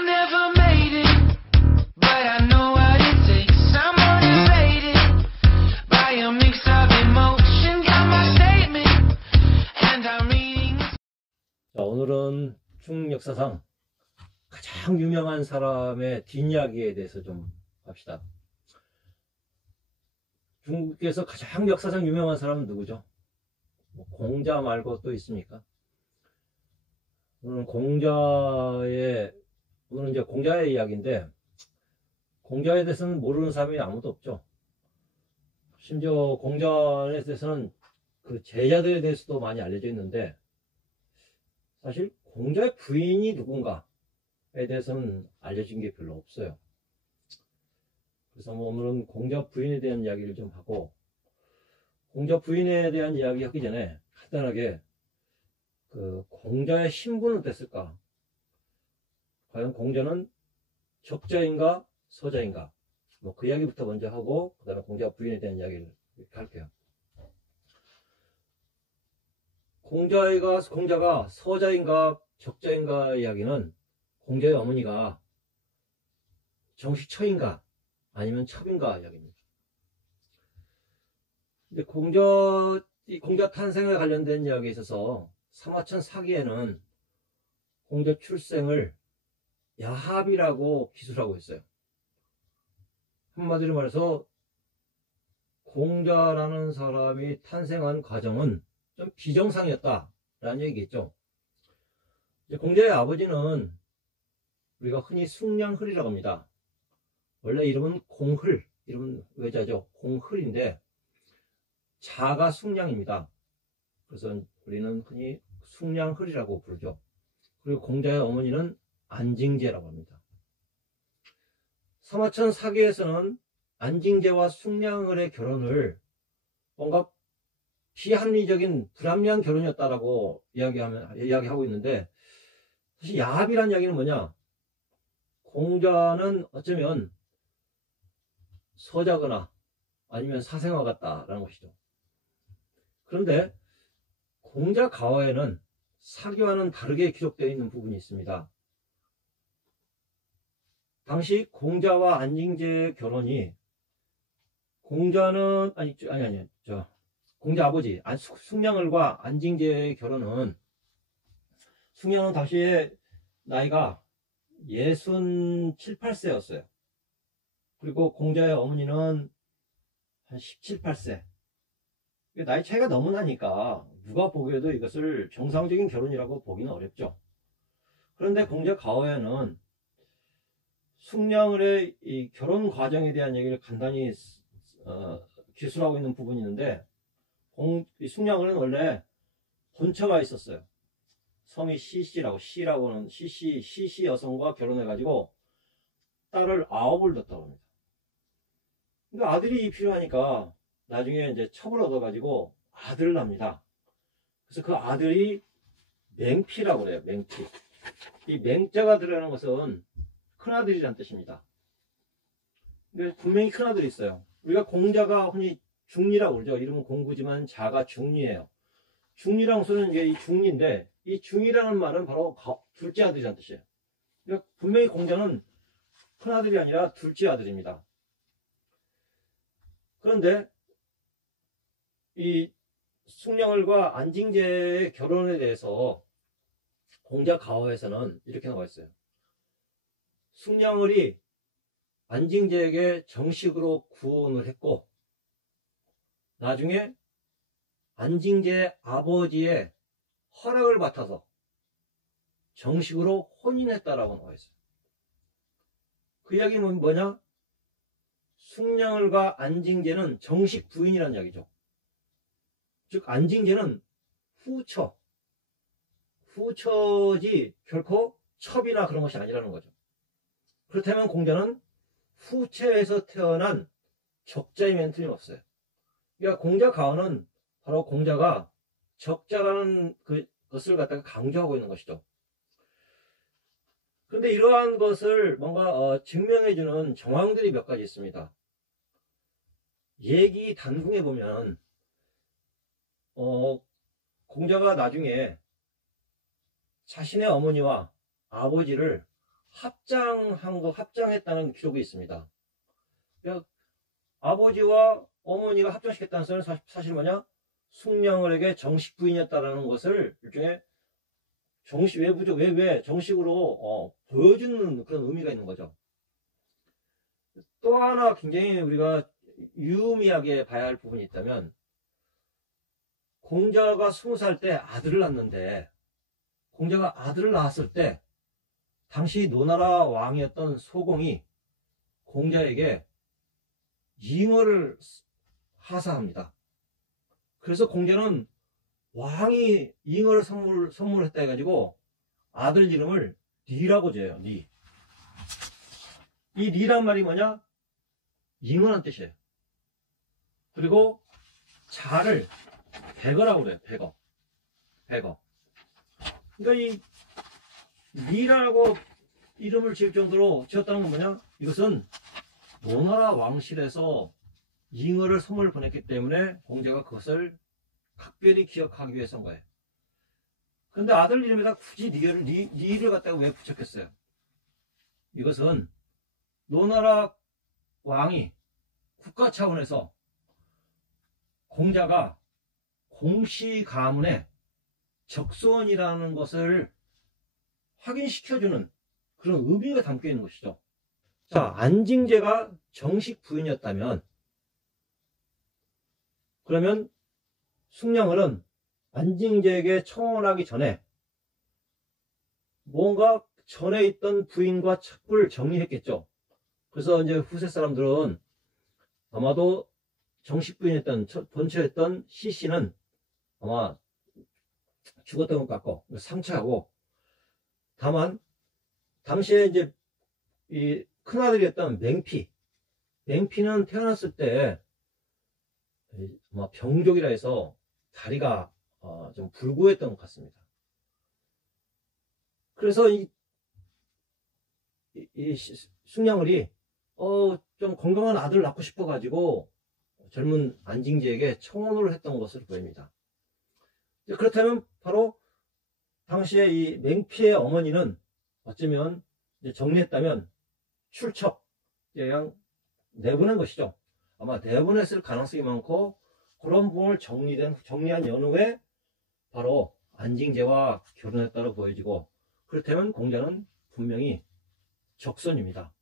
I never made it, but I know what it takes. I'm motivated by a mix of emotion. Got my statement, and I'm reading. 자, 오늘은 중국 역사상 가장 유명한 사람의 뒷이야기에 대해서 좀 합시다. 중국에서 가장 역사상 유명한 사람은 누구죠? 뭐 공자 말고 또 있습니까? 오늘은 이제 공자의 이야기인데, 공자에 대해서는 모르는 사람이 아무도 없죠. 심지어 공자에 대해서는 그 제자들에 대해서도 많이 알려져 있는데, 사실 공자의 부인이 누군가에 대해서는 알려진 게 별로 없어요. 그래서 오늘은 공자 부인에 대한 이야기를 좀 하고, 공자 부인에 대한 이야기 하기 전에 간단하게 그 공자의 신분은 어땠을까? 과연 공자는 적자인가 서자인가? 뭐 그 이야기부터 먼저 하고 그 다음에 공자 부인에 대한 이야기를 이렇게 할게요. 공자가 서자인가 적자인가 이야기는 공자의 어머니가 정식 처인가 아니면 첩인가 이야기입니다. 근데 공자 탄생에 관련된 이야기에 있어서 사마천 사기에는 공자 출생을 야합이라고 기술하고 있어요. 한마디로 말해서 공자라는 사람이 탄생한 과정은 좀 비정상이었다라는 얘기겠죠. 공자의 아버지는 우리가 흔히 숭냥흐리라고 합니다. 원래 이름은 공흘, 이름은 외자죠. 공흘인데 자가 숭냥입니다. 그래서 우리는 흔히 숭냥흐리라고 부르죠. 그리고 공자의 어머니는 안징제라고 합니다. 사마천 사기에서는 안징제와 숭냥을의 결혼을 뭔가 비합리적인 불합리한 결혼이었다라고 이야기하고 있는데, 사실 야합이라는 이야기는 뭐냐? 공자는 어쩌면 서자거나 아니면 사생아 같다라는 것이죠. 그런데 공자 가화에는 사기와는 다르게 기록되어 있는 부분이 있습니다. 당시 공자와 안징제의 결혼이 공자 아버지 숭냥을과 안징제의 결혼은, 숭냥은 당시에 나이가 67, 8세였어요. 그리고 공자의 어머니는 한 17, 8세. 나이 차이가 너무 나니까 누가 보기에도 이것을 정상적인 결혼이라고 보기는 어렵죠. 그런데 공자 가화에는 숭냥을의 이 결혼 과정에 대한 얘기를 간단히 기술하고 있는 부분이 있는데, 숭냥을은 원래 본처가 있었어요. 성이 시씨라고는 시씨 여성과 결혼해가지고 딸을 9을 뒀다고 합니다. 근데 아들이 필요하니까 나중에 이제 첩을 얻어가지고 아들을 낳습니다. 그래서 그 아들이 맹피라고 그래요. 맹피. 이 맹자가 들어가는 것은 큰아들이란 뜻입니다. 근데 분명히 큰아들이 있어요. 우리가 공자가 흔히 중리라고 그러죠. 이름은 공구지만 자가 중리예요. 중리라는 것은 이게 이 중리인데, 이 중이라는 말은 바로 둘째 아들이란 뜻이에요. 그러니까 분명히 공자는 큰아들이 아니라 둘째 아들입니다. 그런데 이 숭냥을과 안징제의 결혼에 대해서 공자 가화에서는 이렇게 나와 있어요. 숭냥을이 안징제에게 정식으로 구혼을 했고, 나중에 안징제의 아버지의 허락을 받아서 정식으로 혼인했다라고 나와 있어요. 그 이야기는 뭐냐? 숭냥을과 안징제는 정식 부인이라는 이야기죠. 즉 안징제는 후처지 결코 첩이나 그런 것이 아니라는 거죠. 그렇다면 공자는 후처에서 태어난 적자이면 틀림없어요. 그러니까 공자 가화는 바로 공자가 적자라는 것을 갖다가 강조하고 있는 것이죠. 그런데 이러한 것을 뭔가 증명해주는 정황들이 몇 가지 있습니다. 얘기 단궁에 보면 공자가 나중에 자신의 어머니와 아버지를 합장했다는 기록이 있습니다. 그러니까 아버지와 어머니가 합장시켰다는 소리는 사실 뭐냐? 숙량을에게 정식 부인이었다라는 것을 일종의 외부적 정식으로 보여주는 그런 의미가 있는 거죠. 또 하나 굉장히 우리가 유의미하게 봐야 할 부분이 있다면, 공자가 20살 때 아들을 낳는데, 공자가 아들을 낳았을 때 당시 노나라 왕이었던 소공이 공자에게 잉어를 하사합니다. 그래서 공자는 왕이 잉어를 선물했다 해가지고 아들 이름을 리라고 지어요. 리. 이 리란 말이 뭐냐? 잉어란 뜻이에요. 그리고 자를 백어라고 그래요. 백어. 그러니까 이 리라고 이름을 지을 정도로 지었다는 건 뭐냐? 이것은 노나라 왕실에서 잉어를 선물을 보냈기 때문에 공자가 그것을 각별히 기억하기 위해서인 거예요. 그런데 아들 이름에다 굳이 리를 갖다가 왜 붙였겠어요? 이것은 노나라 왕이 국가 차원에서 공자가 공시 가문의 적손이라는 것을 확인시켜주는 그런 의미가 담겨 있는 것이죠. 자, 안징제가 정식 부인이었다면, 그러면 숙량을은 안징제에게 청혼하기 전에 뭔가 전에 있던 부인과 첩을 정리했겠죠. 그래서 이제 후세 사람들은 아마도 정식 부인이었던 본처였던 시씨는 아마 죽었던 것 같고 상처하고, 다만 당시에 이제 이 큰아들이었던 맹피는 태어났을 때 아마 병족이라 해서 다리가 좀 불구했던 것 같습니다. 그래서 이 숙량을이 좀 건강한 아들을 낳고 싶어 가지고 젊은 안징제에게 청혼을 했던 것으로 보입니다. 그렇다면 바로 당시에 이 맹피의 어머니는 어쩌면 이제 정리했다면 출척, 그냥 내보낸 것이죠. 아마 내보냈을 가능성이 많고, 그런 부분을 정리한 연후에 바로 안징제와 결혼했다고 보여지고, 그렇다면 공자는 분명히 적손입니다.